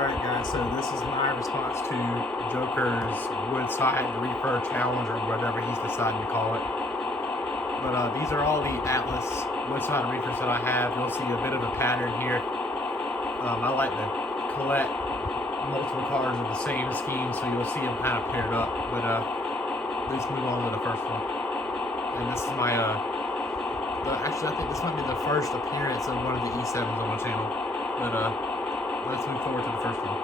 Alright guys, so this is my response to Joker's Woodside Reefer challenge, or whatever he's deciding to call it. But these are all the Atlas Woodside Reefers that I have. You'll see a bit of a pattern here. I like to collect multiple cars of the same scheme, so you'll see them kind of paired up. But let's move on to the first one. And this is my, actually I think this might be the first appearance of one of the E7s on the channel. But let's move forward to the first one.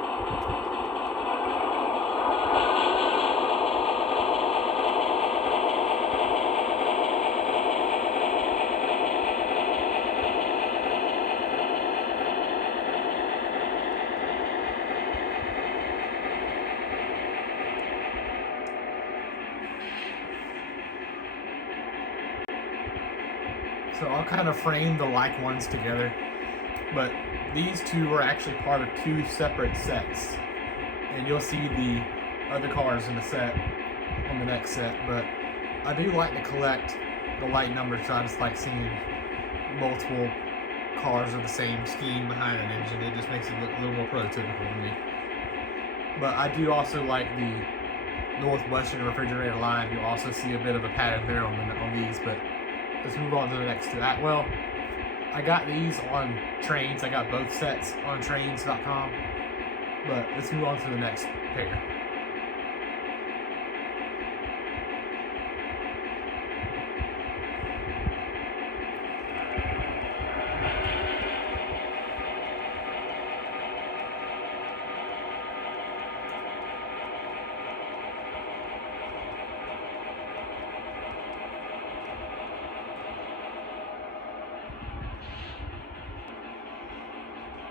So I'll kind of frame the like ones together, but these two are actually part of two separate sets, and you'll see the other cars in the set on the next set. But I do like to collect the light numbers, so I just like seeing multiple cars of the same scheme behind an engine. It just makes it look a little more prototypical to me. But I do also like the Northwestern refrigerator line. You'll also see a bit of a pattern there on these, but let's move on to the next two. Well, I got these on Trains. I got both sets on trains.com. But let's move on to the next pair.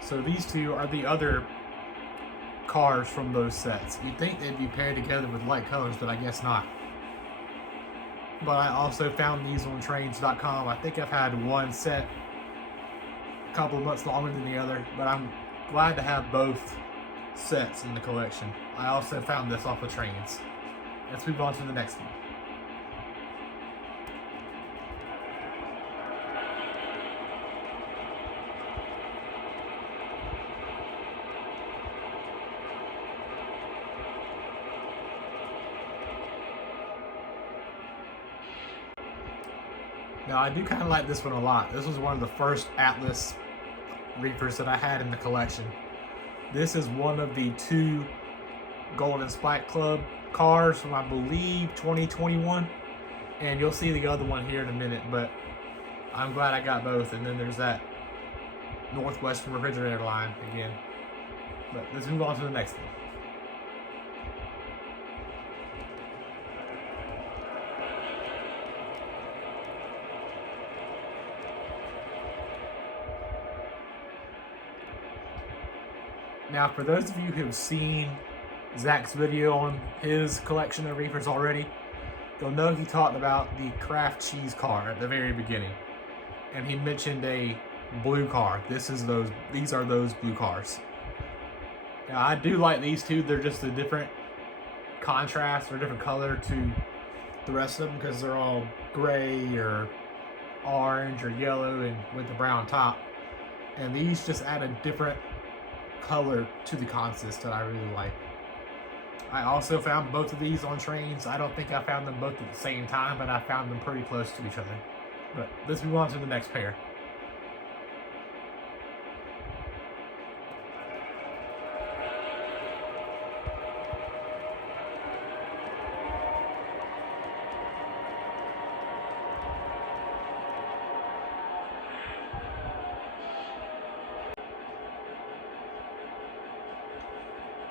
So these two are the other cars from those sets. You'd think they'd be paired together with light colors, but I guess not. But I also found these on trains.com. I think I've had one set a couple of months longer than the other, but I'm glad to have both sets in the collection. I also found this off of Trains. Let's move on to the next one. Now, I do kind of like this one a lot. This was one of the first Atlas Reefers that I had in the collection. This is one of the two Golden Spike Club cars from, I believe, 2021. And you'll see the other one here in a minute, but I'm glad I got both. And then there's that Northwestern refrigerator line again. But let's move on to the next one. Now, for those of you who have seen Zach's video on his collection of reefers already, you'll know he talked about the Kraft cheese car at the very beginning. And he mentioned a blue car. These are those blue cars. Now, I do like these two. They're just a different contrast or different color to the rest of them, because they're all gray or orange or yellow and with the brown top. And these just add a different color to the consist that I really like. I also found both of these on Trains. I don't think I found them both at the same time, but I found them pretty close to each other. But let's move on to the next pair.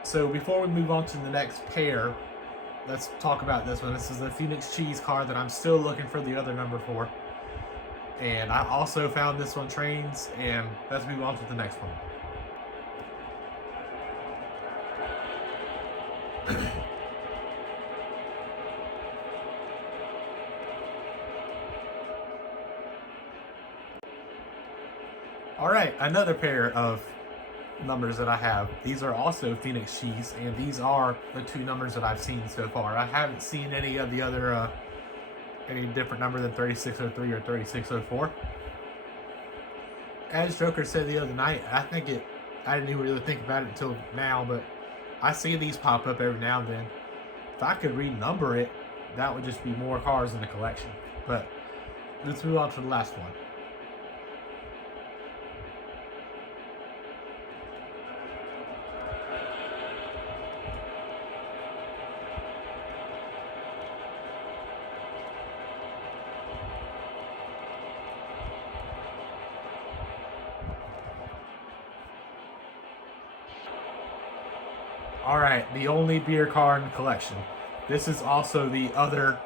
So before we move on to the next pair, let's talk about this one. This is the Phoenix cheese car that I'm still looking for the other number for. And I also found this on Trains, and let's move on to the next one. All right, another pair of numbers that I have. These are also Phoenix cheese, and these are the two numbers that I've seen so far. I haven't seen any of the other any different number than 3603 or 3604. As Joker said the other night, I think I didn't even really think about it until now, but I see these pop up every now and then. If I could renumber it, that would just be more cars in the collection. But let's move on to the last one. All right, the only beer car in the collection. This is also the other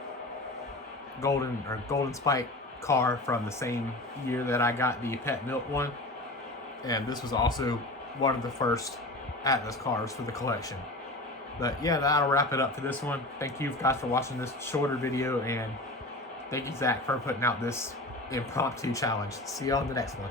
golden spike car from the same year that I got the pet milk one, and this was also one of the first Atlas cars for the collection. But yeah, that'll wrap it up for this one. Thank you guys for watching this shorter video, and thank you, Zach, for putting out this impromptu challenge. See you on the next one.